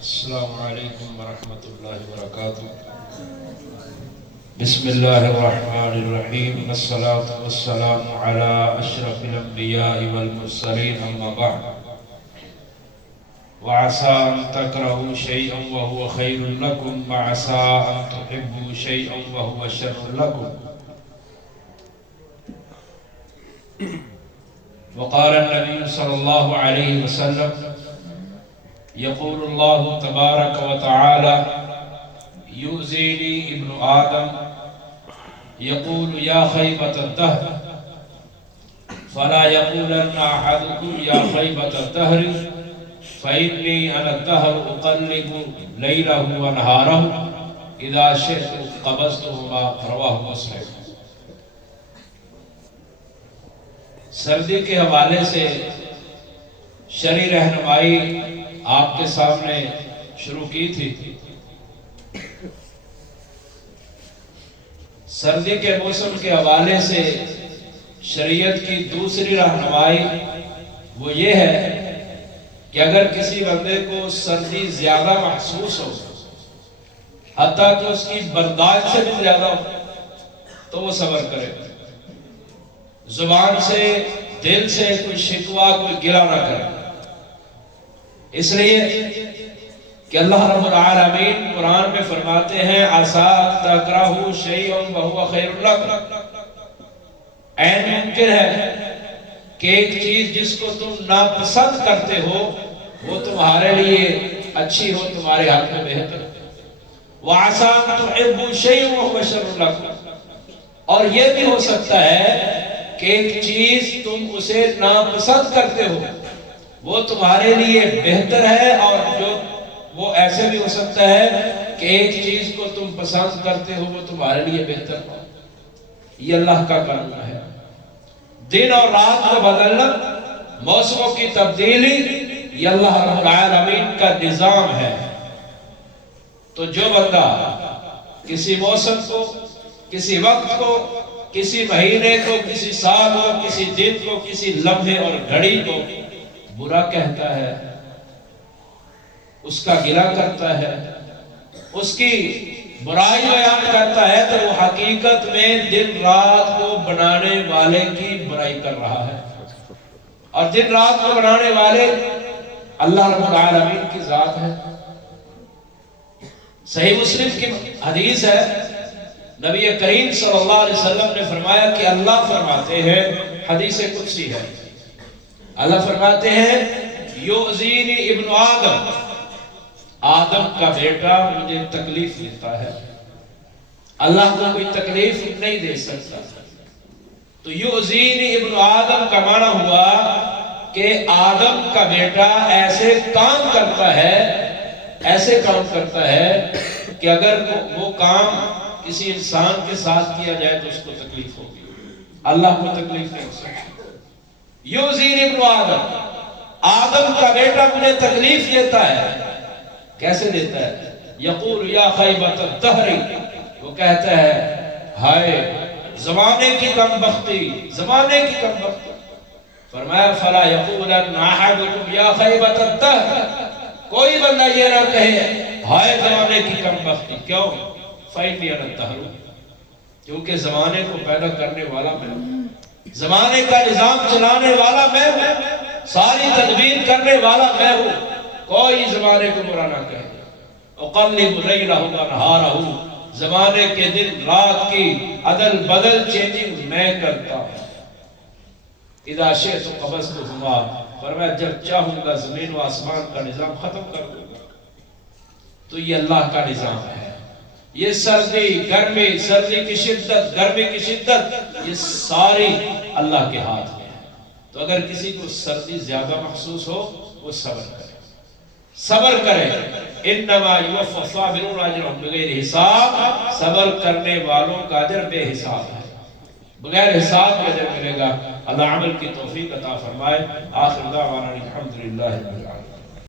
السلام علیکم ورحمۃ اللہ وبرکاتہ۔ بسم اللہ الرحمن الرحیم، والصلاة والسلام علی اشرف الانبیاء والمرسلین، اما بعد، وعسى ان تكرهوا شيئا وهو خير لكم وعسى ان تحبوا شيئا وهو شر لكم. وقال النبي صلى الله عليه وسلم: يقول الله تبارك وتعالى: يؤذيني ابن آدم يقول يا خيبة الدهر، فلا يقولن أحدكم يا خيبة الدهر، فإني أنا الدهر أقلب ليله ونهاره إذا شئت قبضتهما. رواه مسلم. سردی کے حوالے سے شرعی رہنمائی آپ کے سامنے شروع کی تھی۔ سردی کے موسم کے حوالے سے شریعت کی دوسری رہنمائی وہ یہ ہے کہ اگر کسی بندے کو سردی زیادہ محسوس ہو، حتیٰ کہ اس کی برداشت سے بھی زیادہ ہو، تو وہ صبر کرے، زبان سے دل سے کوئی شکوہ کوئی گلہ نہ کرے۔ اس لیے کہ اللہ رب العالمین قرآن میں فرماتے ہیں: عَسَىٰ تَكْرَهُوا شَيْئًا وَهُوَ خَيْرٌ لَكُمْ۔ عین ممکن ہے کہ ایک چیز جس کو تم ناپسند کرتے ہو وہ تمہارے لیے اچھی ہو، تمہارے حق میں بہتر ہو۔ وَعَسَىٰ أَن تُحِبُّوا شَيْئًا وَهُوَ شَرٌّ لَكُمْ۔ اور یہ بھی ہو سکتا ہے کہ ایک چیز تم اسے ناپسند کرتے ہو وہ تمہارے لیے بہتر ہے، اور جو وہ ایسے بھی ہو سکتا ہے کہ ایک چیز کو تم پسند کرتے ہو وہ تمہارے لیے بہتر ہو۔ یہ اللہ کا قانون ہے۔ دن اور رات کا بدلنا، موسموں کی تبدیلی، یہ اللہ رب العالمین کا نظام ہے۔ تو جو بندہ کسی موسم کو، کسی وقت کو، کسی مہینے کو، کسی سال کو، کسی دن کو، کسی لمحے اور گھڑی کو برا کہتا ہے، اس کا گلہ کرتا ہے، اس کی برائی بیان کرتا ہے، تو وہ حقیقت میں دن رات کو بنانے والے کی برائی کر رہا ہے۔ اور دن رات کو بنانے والے اللہ رب العالمین کی ذات ہے۔ صحیح مسلم کی حدیث ہے، نبی کریم صلی اللہ علیہ وسلم نے فرمایا کہ اللہ فرماتے ہیں، حدیث قدسی ہے، اللہ فرماتے ہیں: یؤذینی ابن آدم، آدم کا بیٹا مجھے تکلیف دیتا ہے۔ اللہ کو کوئی تکلیف نہیں دے سکتا۔ تو یؤذینی ابن آدم کا معنی ہوا کہ آدم کا بیٹا ایسے کام کرتا ہے کہ اگر وہ کام کسی انسان کے ساتھ کیا جائے تو اس کو تکلیف ہوگی، اللہ کو تکلیف نہیں ہو سکتی۔ یؤذینی ابن آدم، آدم کا بیٹا مجھے تکلیف دیتا ہے۔ کیسے دیتا ہے؟ یقول یا خیبۃ الدہر، وہ کہتا ہے ہائے زمانے کی کم بختی، زمانے کی کم بختی۔ فرمایا فلا یقولن احدکم یا خیبۃ الدہر، کوئی بندہ یہ نہ کہے ہائے زمانے کی کم بختی۔ کیوں؟ فإنی أنا الدہر، کیونکہ زمانے کو پیدا کرنے والا میں ہوں، زمانے کا نظام چلانے والا میں ہوں، ساری تدبیر کرنے والا میں ہوں۔ کوئی زمانے کو برا نہ کہے۔ اقلب لیلہ ونہارہ، زمانے کے دن رات کی عدل بدل چینجنگ میں کرتا ہوں۔ اذا شئت قبضتہما، فرمایا جب چاہوں گا زمین و آسمان کا نظام ختم کر دوں گا۔ تو یہ اللہ کا نظام ہے۔ یہ سردی گرمی، سردی کی شدت، گرمی کی شدت، یہ ساری اللہ کے ہاتھ میں ہے۔ تو اگر کسی کو سردی زیادہ محسوس ہو وہ صبر کرے، صبر کرے۔ انما یوفی الصابرون اجرهم بغیر حساب، صبر کرنے والوں کا اجر بے حساب ہے، بغیر حساب کا اجر ملے گا۔ اللہ عمل کی توفیق عطا فرمائے۔ آخر دعوانا الحمدللہ رب العالمین۔